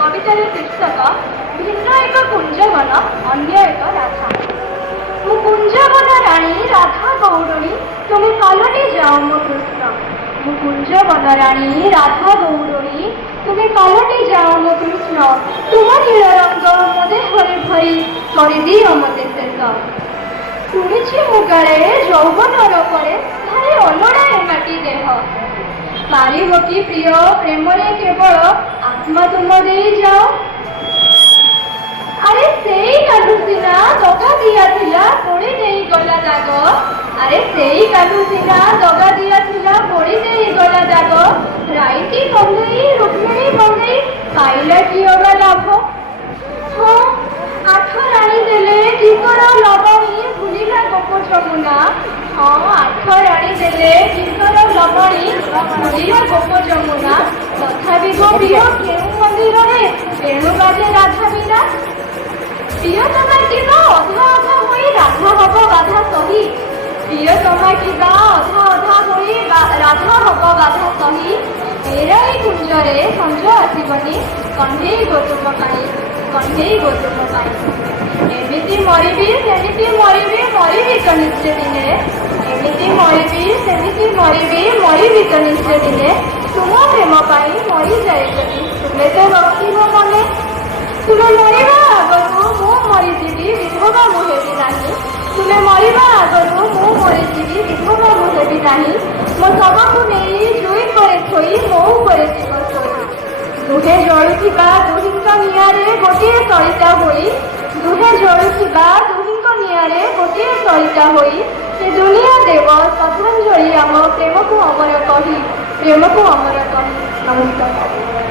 कवितार शीर्षक भिन्न एक कुंजवन अन्य एक राधा। मु कुंजवन राणी राधा गौरणी तुम्हें पलटि जाओ मो कृष्ण। मु कुंजवन राणी राधा गौरणी तुम्हें पलटि जाओ मो कृष्ण। तुम नील रंग मो देहरे भरी करदियो मते शेष। शुणिछि मु काले यौवनर परे भारी अलोड़ा ए माटी देह। पारिब कि प्रिय प्रेमरे केवल आत्मा तुम दे जाओ। अरे सेई कालू सिना दगा दिया थिला पोड़ी देई गला दाग। अरे सेई कालू सिना दगा दिया थिला पोड़ी देई गला दाग। राइती बंदेई रुक्मिणी बंदेई पाइला कि अबा लाभ। हाँ आठ राणी देले किकर लवणी भूलिला गोप जमुना। हाँ आठ राणी देले किकर लवणी भूलिला गोप जमुना। तथापि गो प्रिय केउ मंदिर रे तेणु बाजे राधा बिना। प्रिय तमा किबा अधा अधा होई राधा हब बाधा सही। प्रिय तमा किबा अधा अधा होई राधा हब बाधा सही। एराई कुंजरे संज आसबनी कंढेई गोतुम पाई कंढेई गोतुम पाई। एमिति मरिबी सेमिति मरिबी मरिबी तो निश्चय दिने। एमिति मरिबी सेमिति मरिबी मरिबी तो निश्चय दिने। तुम प्रेम पाई मरी जाए जदि तुमे तो रखिब मने। तुमे मरिबा आगरु मु मरिजिबी विधवा मु हेबी नाही। तुमे मरिबा आगरु मु मरिजिबी विधवा मु हेबी नाही। मो शवकु नेई जुई करे थोई मो उपरे जीव थोई। दुहे जळुथिबा दुहिंक नियारे गोटिए सरिता होई। दुहे जळुथिबा दुहिंक नियारे गोटिए सरिता होई। से दुनिया देव श्रद्धांजलि आम प्रेम को अमर कही प्रेम को अमर कही। नमस्कार।